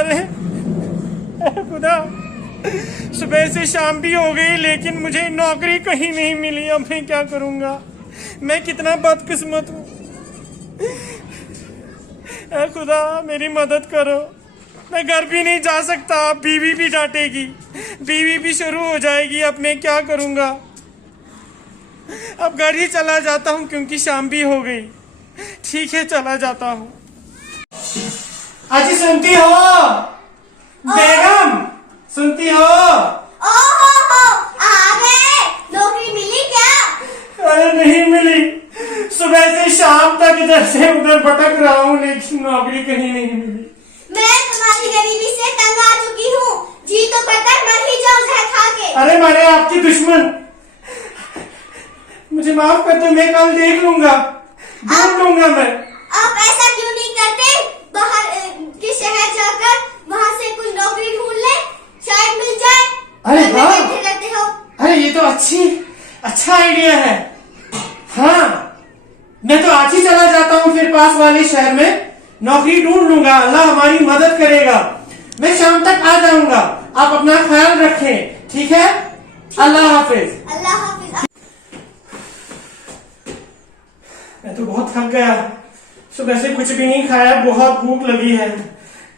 अरे खुदा, सुबह से शाम भी हो गई लेकिन मुझे नौकरी कहीं नहीं मिली। अब मैं क्या करूंगा? मैं कितना बदकिस्मत हूँ। खुदा मेरी मदद करो। मैं घर भी नहीं जा सकता, बीवी भी डांटेगी, बीवी भी शुरू हो जाएगी। अब मैं क्या करूंगा? अब घर ही चला जाता हूँ क्योंकि शाम भी हो गई। ठीक है, चला जाता हूँ। अजी सुनती हो बेगम? सुनती हो? आ गए। नौकरी मिली क्या? अरे नहीं मिली। सुबह से शाम तक इधर से उधर भटक रहा हूँ लेकिन नौकरी कहीं नहीं मिली। मैं तुम्हारी गरीबी से तंग आ चुकी हूँ। जी तो करता है मर ही जाऊं जहर खा के। अरे मारे आपकी दुश्मन, मुझे माफ कर दो। मैं कल देख लूंगा, ढूंढ लूंगा मैं। आप ऐसा क्यों नहीं करते? बाहर के शहर जाकर वहाँ से कुछ नौकरी ढूंढ ले, शायद मिल जाए। अरे घर में हाँ। बैठे रहते हो। अरे ये तो अच्छा आइडिया है। हाँ, मैं तो आज ही चला जाता हूँ फिर पास वाले शहर में नौकरी ढूंढ लूंगा। अल्लाह हमारी मदद करेगा। मैं शाम तक आ जाऊंगा। आप अपना ख्याल रखें, ठीक है? अल्लाह हाफिज। अल्लाह हाफिज। मैं तो बहुत थक गया, सुबह से कुछ भी नहीं खाया, बहुत भूख लगी है।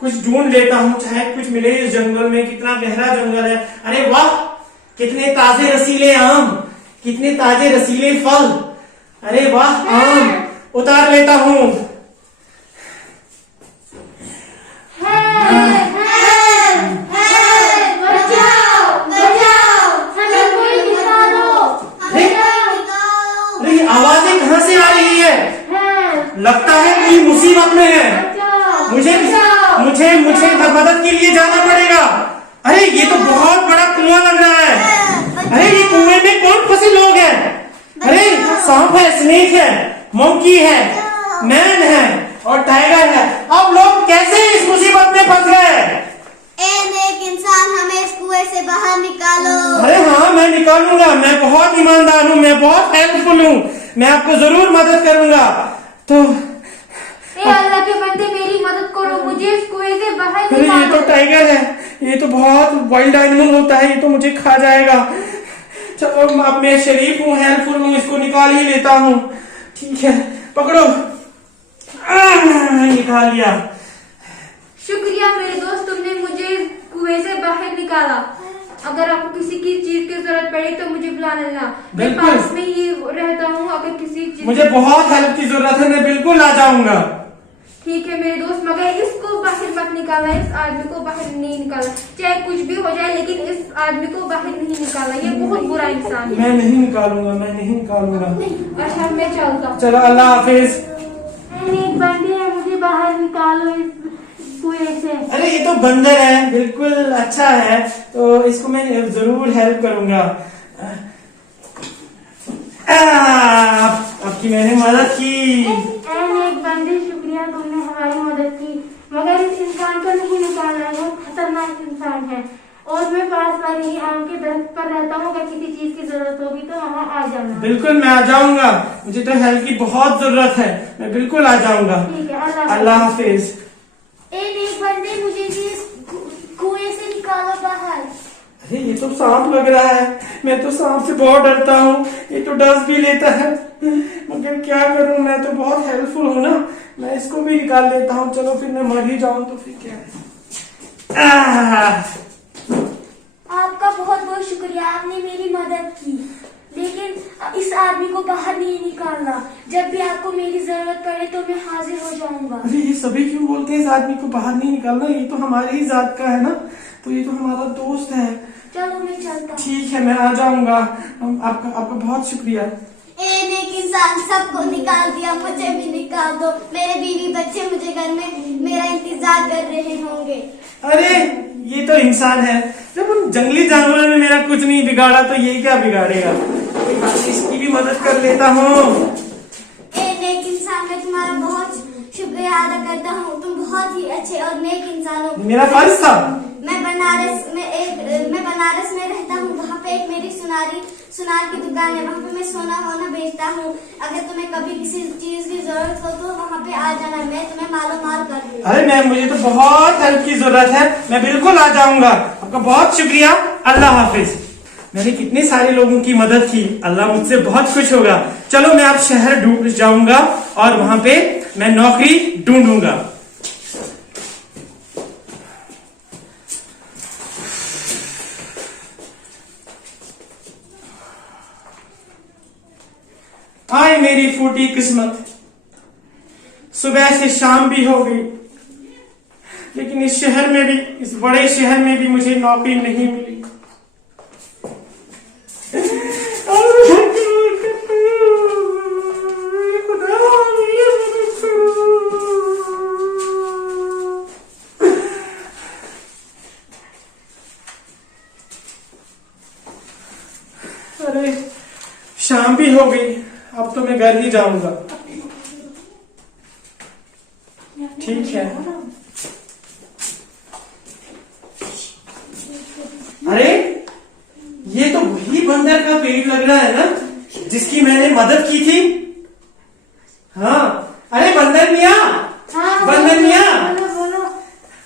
कुछ ढूंढ लेता हूँ, चाहे कुछ मिले इस जंगल में। कितना गहरा जंगल है। अरे वाह, कितने ताजे रसीले आम, कितने ताजे रसीले फल। अरे वाह, आम उतार लेता हूँ। आवाजें कहाँ से आ रही है? लगता है कोई मुसीबत में है। मुझे मदद के लिए जाना पड़ेगा। अरे ये तो बहुत बड़ा कुआं लग रहा है। अरे ये कुएं में कौन फंसे लोग हैं? अरे सांप है, स्नेक है, मंकी है, मैन है और टाइगर है। अब लोग कैसे इस मुसीबत में फंस गए? एक इंसान, हमें इस कुएं से बाहर निकालो। अरे हाँ, मैं निकालूंगा। मैं बहुत ईमानदार हूँ, मैं बहुत हेल्पफुल हूँ। मैं आपको जरूर मदद करूंगा। तो अल्लाह के बंदे मेरी मदद करो, मुझे इस कुएं से बाहर अरे निकालो। ये तो टाइगर है, ये तो बहुत वाइल्ड एनिमल होता है, ये तो मुझे खा जाएगा। चलो अब मैं शरीफ हूँ, हेल्पफुल हूँ, इसको निकाल ही लेता हूँ। ठीक है, पकड़ो। निकाल लिया। शुक्रिया मेरे दोस्त, तुमने मुझे कुएं से बाहर निकाला। अगर आपको किसी की चीज की जरूरत पड़े तो मुझे बुला लेना। मैं पास में ही रहता हूँ। अगर किसी चीज मुझे बहुत हेल्प की जरूरत है, मैं बिल्कुल आ जाऊंगा। ठीक है मेरे दोस्त, मगर इसको बाहर मत निकालना, इस आदमी को बाहर नहीं निकालना। चाहे कुछ भी हो जाए लेकिन इस आदमी को बाहर नहीं निकालना, ये बहुत बुरा इंसान है। मैं नहीं निकालूंगा, मैं नहीं निकालूंगा। अच्छा मैं चलता। चलो, अल्लाह हाफिज। एक बंदे है, मुझे बाहर निकालो इस कुएं से। अरे ये तो बंदर है, बिल्कुल अच्छा है, तो इसको मैं जरूर हेल्प करूंगा। आपकी मैंने मदद की। एक बंदे, शुक्रिया तुमने हमारी मदद की, मगर इस इंसान को नहीं निकालना, वो खतरनाक इंसान है। और मैं पास वाले ही आम के दरख्त पर रहता हूँ। अगर किसी चीज की जरूरत होगी तो वहाँ आ जाना। बिल्कुल मैं आ जाऊंगा, मुझे तो हेल्प की बहुत जरूरत है, मैं बिल्कुल आ जाऊंगा। ठीक है, अल्लाह हाफिज। एक बंदे, मुझे इस कुएं से निकालो बाहर। अरे ये तो सांप लग रहा है, मैं तो सांप से बहुत डरता हूँ। ये तो डस भी लेता है, मगर क्या करूँ, मैं तो बहुत हेल्पफुल हूँ ना। मैं इसको भी निकाल लेता हूँ। चलो फिर मैं मर ही जाऊँ तो फिर क्या है। आपका बहुत बहुत शुक्रिया, आपने मेरी मदद की। लेकिन इस आदमी को बाहर नहीं निकालना। जब भी आपको मेरी जरूरत पड़े तो मैं हाजिर हो जाऊंगा। अरे ये सभी क्यों बोलते हैं इस आदमी को बाहर नहीं निकालना? ये तो हमारे ही जात का है ना, तो ये तो हमारा दोस्त है। चलो मैं चलता हूँ। ठीक है, मैं आ जाऊंगा। आपका बहुत शुक्रिया। एक इंसान, सबको निकाल दिया, मुझे भी निकाल दो। मेरे बीवी बच्चे मुझे घर में मेरा इंतजार कर रहे होंगे। अरे ये तो इंसान है, जब उन जंगली जानवरों ने मेरा कुछ नहीं बिगाड़ा तो ये क्या बिगाड़ेगा। कोई बात नहीं, इसकी भी मदद कर लेता हूँ। नेक इंसान, मैं तुम्हारा बहुत शुक्रिया अदा करता हूँ। तुम बहुत ही अच्छे और नेक इंसान हो। मेरा फर्ज था। मैं बनारस में रहता हूँ। वहाँ पे एक मेरी सुनार की दुकान है, वहाँ पे मैं सोना वोना बेचता हूँ। अगर तुम्हें कभी किसी चीज की जरूरत हो तो वहाँ पे आ जाना, मैं तुम्हें मालूम माल कर दूंगी। अरे मैम, मुझे तो बहुत हेल्प की जरूरत है, मैं बिल्कुल आ जाऊंगा। आपका बहुत शुक्रिया, अल्लाह हाफिज। मैंने कितने सारे लोगों की मदद की, अल्लाह मुझसे बहुत खुश होगा। चलो मैं अब शहर ढूंढ जाऊंगा और वहां पे मैं नौकरी ढूंढूंगा। हाय मेरी फूटी किस्मत, सुबह से शाम भी हो गई, लेकिन इस शहर में भी, इस बड़े शहर में भी मुझे नौकरी नहीं मिली। अरे शाम भी हो गई, अब तो मैं घर ही जाऊंगा। ठीक है। अरे ये तो वही बंदर का पेड़ लग रहा है ना, जिसकी मैंने मदद की थी। हाँ, अरे बंदर मियाँ, बंदर मियाँ,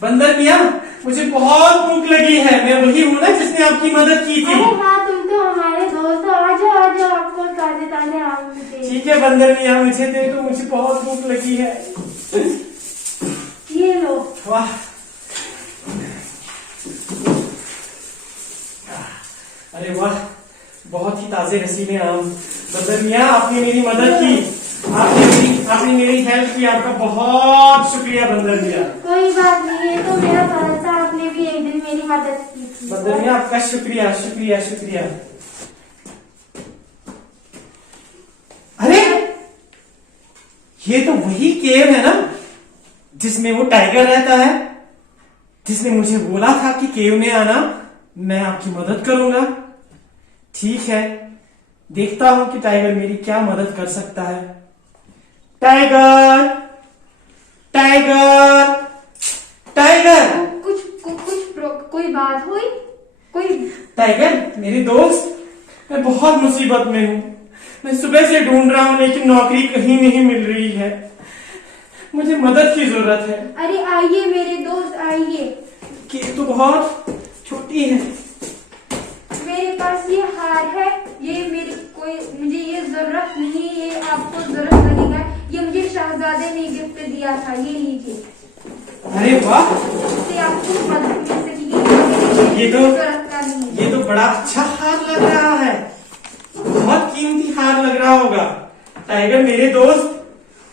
बंदर मियाँ, मुझे बहुत भूख लगी है। मैं वही हूँ ना जिसने आपकी मदद की थी। अरे हाँ, तुम तो हमारे दोस्त हो। आजो आपको ताजे ताजे आम मिलते। ठीक है बंदर मियाँ, मुझे दे दो, मुझे बहुत भूख लगी है। ये लो। वाह, अरे वाह, बहुत ही ताजे रसीले आम। बंदर मियाँ, आपने मेरी मदद की, आपने मेरी हेल्प की, आपका बहुत शुक्रिया बंदर मियाँ। कोई बात नहीं है, तो मेरा फर्ज था, आपने भी एक दिन मेरी मदद की थी। बंदर मियाँ, आपका शुक्रिया शुक्रिया शुक्रिया। अरे ये तो वही केव है ना जिसमें वो टाइगर रहता है, जिसने मुझे बोला था कि केव में आना, मैं आपकी मदद करूंगा। ठीक है, देखता हूं कि टाइगर मेरी क्या मदद कर सकता है। टाइगर, टाइगर, टाइगर, कोई बात हुई? कोई टाइगर मेरे दोस्त, मैं बहुत मुसीबत में हूँ। मैं सुबह से ढूंढ रहा हूँ लेकिन नौकरी कहीं नहीं मिल रही है, मुझे मदद की जरूरत है। अरे आइए मेरे दोस्त, आइए। कि तो बहुत छोटी है। मेरे पास ये हार है, मुझे ये जरूरत नहीं, ये आपको जरूरत लगेगा। ये मुझे शहजादे ने गिफ्ट दिया था, ये लीजिए। अरे वाह, इससे आपको मदद मिल सकेगी। ये तो बड़ा अच्छा हार लग रहा है, बहुत कीमती हार लग रहा होगा। टाइगर मेरे दोस्त,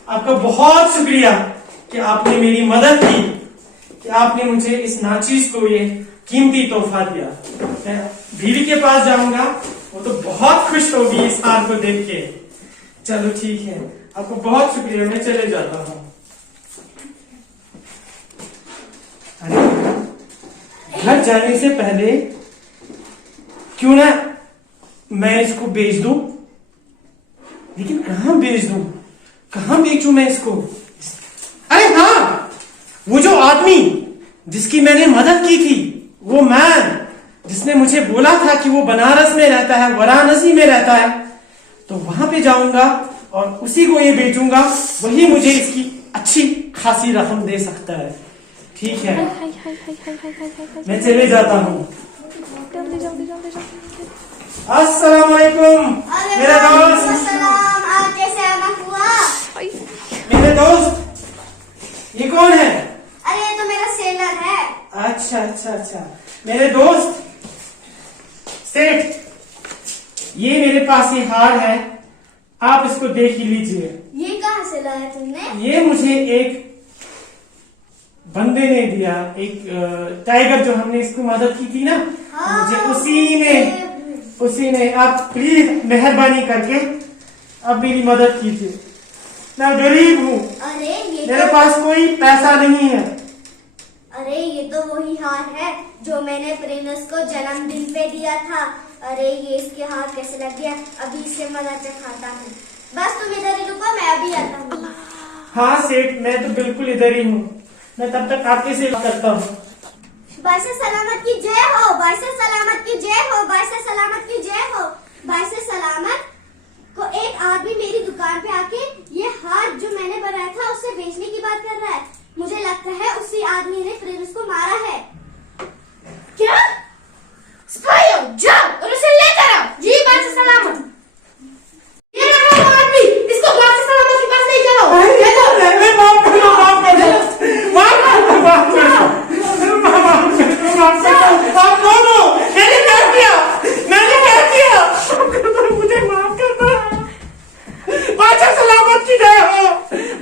आपका बहुत शुक्रिया कि आपने मेरी मदद की, कि आपने मुझे इस नाचीज को ये कीमती तोहफा दिया। मैं बीवी के पास जाऊंगा, वो तो बहुत खुश होगी इस हार को देख के। चलो ठीक है, आपको बहुत शुक्रिया, मैं चले जाता हूँ। अरे घर जाने से पहले क्यों ना मैं इसको बेच दूं, लेकिन कहां बेच दूं, कहां बेचूं मैं इसको? अरे हाँ, वो जो आदमी जिसकी मैंने मदद की थी, वो मैन जिसने मुझे बोला था कि वो बनारस में रहता है, वाराणसी में रहता है, तो वहां पे जाऊंगा और उसी को ये बेचूंगा, वही मुझे इसकी अच्छी खासी रकम दे सकता है। ठीक है, मैं चले जाता हूँ। अस्सलाम वालेकुम मेरे दोस्त। आप कैसे आना हुआ? मेरे दोस्त, ये कौन है? अरे ये तो मेरा सेलर है। अच्छा अच्छा अच्छा, मेरे दोस्त सेठ, ये मेरे पास ये हार है, आप इसको देख ही लीजिए। ये कहाँ से लाया तुमने? ये मुझे एक बंदे ने दिया, एक टाइगर जो हमने इसको मदद की थी ना, हाँ, मुझे उसी ने आप प्लीज मेहरबानी करके अब मेरी मदद कीजिए। मैं गरीब हूँ, अरे ये मेरे पास कोई पैसा नहीं है। अरे ये तो वही हार है जो मैंने प्रिंस को जन्मदिन पे दिया था। अरे ये इसके हाथ कैसे लग गया, अभी इससे मदद खाता हूँ। बस तुम इधर ही रुको, मैं अभी आता हूँ। हाँ सेठ, मैं तो बिल्कुल इधर ही हूँ, मैं तब तक आपके सेवा करता हूँ। बाइसे सलामत की जय हो, बाइसे सलामत की जय हो, बाइसे सलामत की जय हो। बाइसे सलामत को एक आदमी मेरी दुकान पे आके ये हार जो मैंने बनाया था उसे बेचने की बात कर रहा है। मुझे लगता है उसी आदमी ने प्रिंस को मारा है। क्या? सिपाहियों, जाओ और उसे लेकर आओ। जी बाइसे सलामत। ये रहा वो आदमी, इसको बाइसे सलामत के पास ले जाओ। माफ कर दो, माफ कर दो, माफ कर दो, माफ कर दो, माफ कर दो, माफ कर दो। आप दोनों, मैंने क्या किया? मैंने क्या किया? माफ कर दो, मुझे माफ कर दो। बादशाह सलामत की जय हो,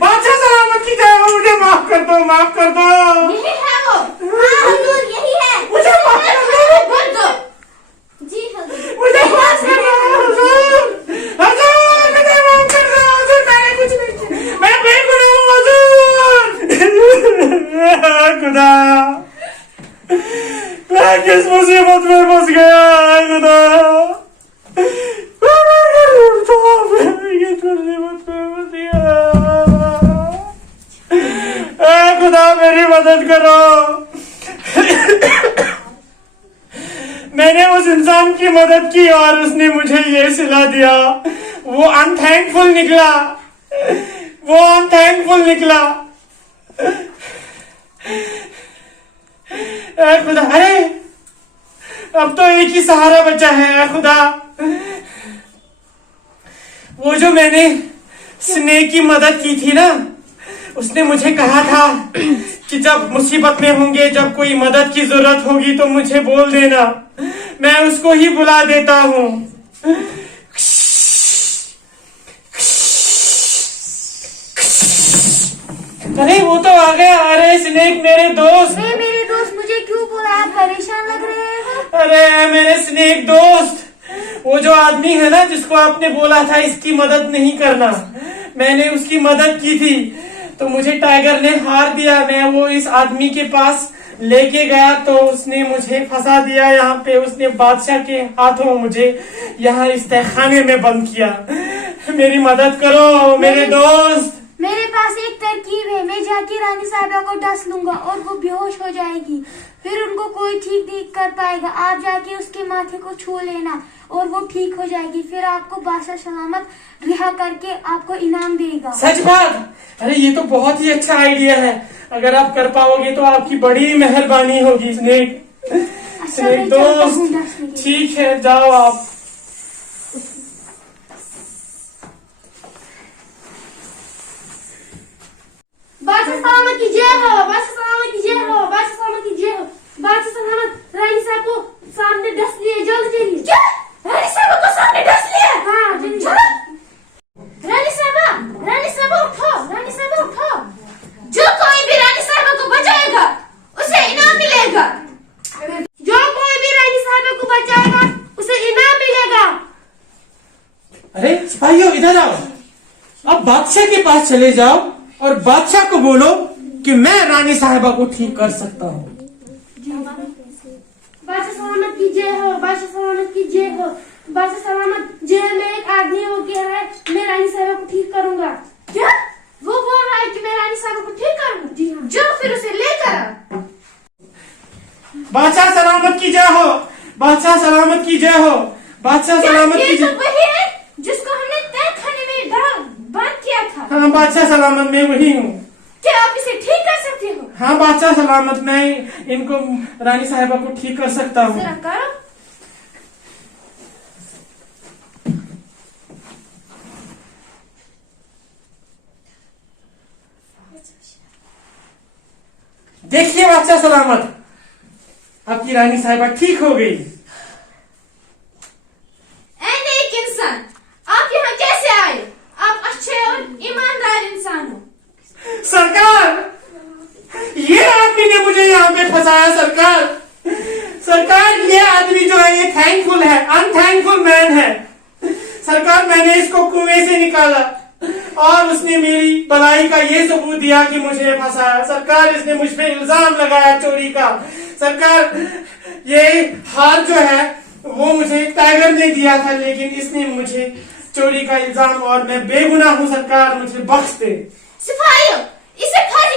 बादशाह सलामत की जय हो, मुझे माफ कर दो, माफ कर दो। यही है वो। हाँ हुजूर, यही है। मुझे माफ कर दो, बोल दो। जी हुजूर। मुझे माफ कर दो, हुजूर, हुजूर, मुझे माफ कर दो, हुजूर, मैंने कुछ नहीं किया, मैं बेगुनाह हूँ, हुजूर। खुदा, मैं किस मुसीबत में फंस गया है, खुदा, मैं किस मुसीबत में फंस गया। ऐ खुदा, मेरी मदद करो। मैंने उस इंसान की मदद की और उसने मुझे ये सिला दिया। वो अनथैंकफुल निकला, वो अनथैंकफुल निकला। ऐ खुदा, अरे अब तो एक ही सहारा बचा है। ऐ खुदा, वो जो मैंने स्नेक की मदद की थी ना, उसने मुझे कहा था कि जब मुसीबत में होंगे, जब कोई मदद की जरूरत होगी तो मुझे बोल देना, मैं उसको ही बुला देता हूँ। अरे वो तो आ गया। अरे स्नेक मेरे दोस्त। मेरे दोस्त, मुझे क्यों बोला? आप परेशान लग रहे हो। अरे मेरे स्नेक दोस्त, वो जो आदमी है ना जिसको आपने बोला था इसकी मदद नहीं करना, मैंने उसकी मदद की थी तो मुझे टाइगर ने हार दिया। मैं वो इस आदमी के पास लेके गया तो उसने मुझे फंसा दिया यहाँ पे। उसने बादशाह के हाथों मुझे यहाँ इस तहखाने में बंद किया। मेरी मदद करो मेरे दोस्त। मेरे पास एक तरकीब है। मैं जाके रानी साहिबा को डस लूंगा और वो बेहोश हो जाएगी, फिर उनको कोई ठीक नहीं कर पाएगा। आप जाके उसके माथे को छू लेना और वो ठीक हो जाएगी। फिर आपको बादशाह सलामत रिहा करके आपको इनाम देगा। सच बात? अरे ये तो बहुत ही अच्छा आइडिया है। अगर आप कर पाओगे तो आपकी बड़ी मेहरबानी होगी स्नेक। अच्छा, स्नेक मैं चलता हूँ दोस्त, डसने के लिए। ठीक है, जाओ आप। बादशाह सलामत की जय हो, बादशाह सलामत की जय हो, बादशाह सलामत की जय हो। बादशाह सलामत रानी साहब को सामने डस लिए। जल्द जल्दी। क्या? रानी साहब को सामने डस लिया? हाँ जल्दी। रानी साहब उठो, रानी साहब उठो। जो कोई भी रानी साहब को बचाएगा उसे इनाम मिलेगा। जो कोई भी रानी साहब को बचाएगा उसे इनाम मिलेगा। अरे सिपाहियों, इधर आओ। अब बादशाह के पास चले जाओ और बादशाह को बोलो कि मैं रानी साहिबा को ठीक कर सकता हूँ। बादशाह सलामत की जय हो, बादशाह सलामत की जय हो। बादशाह सलामत, जेल में एक आदमी हो गया है, मैं रानी साहिबा को ठीक करूंगा। क्या? वो बोल रहा है कि मैं रानी साहिबा को ठीक करूंगा? जी हाँ। जो फिर उसे लेकर आओ। बादशाह सलामत की जय हो, बादशाह सलामत की जय हो, बादशाह सलामत की ये जय। तो वही है जिसको हमने तहखाने में बंद किया था। हाँ बादशाह सलामत, मैं वही हूँ। क्या आप इसे ठीक कर सकते हो? हाँ बादशाह सलामत, मैं इनको रानी साहिबा को ठीक कर सकता हूँ। जरा करो। देखिए बादशाह सलामत, आपकी रानी साहिबा ठीक हो गई। एक इंसान, आप यहाँ कैसे आए? आप अच्छे और ईमानदार इंसान हो। सरकार, ये आदमी ने मुझे यहाँ पे फंसाया। सरकार, सरकार, ये आदमी जो है ये थैंकफुल है, अनथैंकफुल मैन है। सरकार, मैंने इसको कुएं से निकाला और उसने मेरी भलाई का ये सबूत दिया कि मुझे फंसाया। सरकार, इसने मुझ पे इल्जाम लगाया चोरी का। सरकार, ये हार जो है वो मुझे टाइगर ने दिया था, लेकिन इसने मुझे चोरी का इल्जाम, और मैं बेगुनाह हूँ। सरकार, मुझे बख्श दे। सिपाहियों, इसे फांसी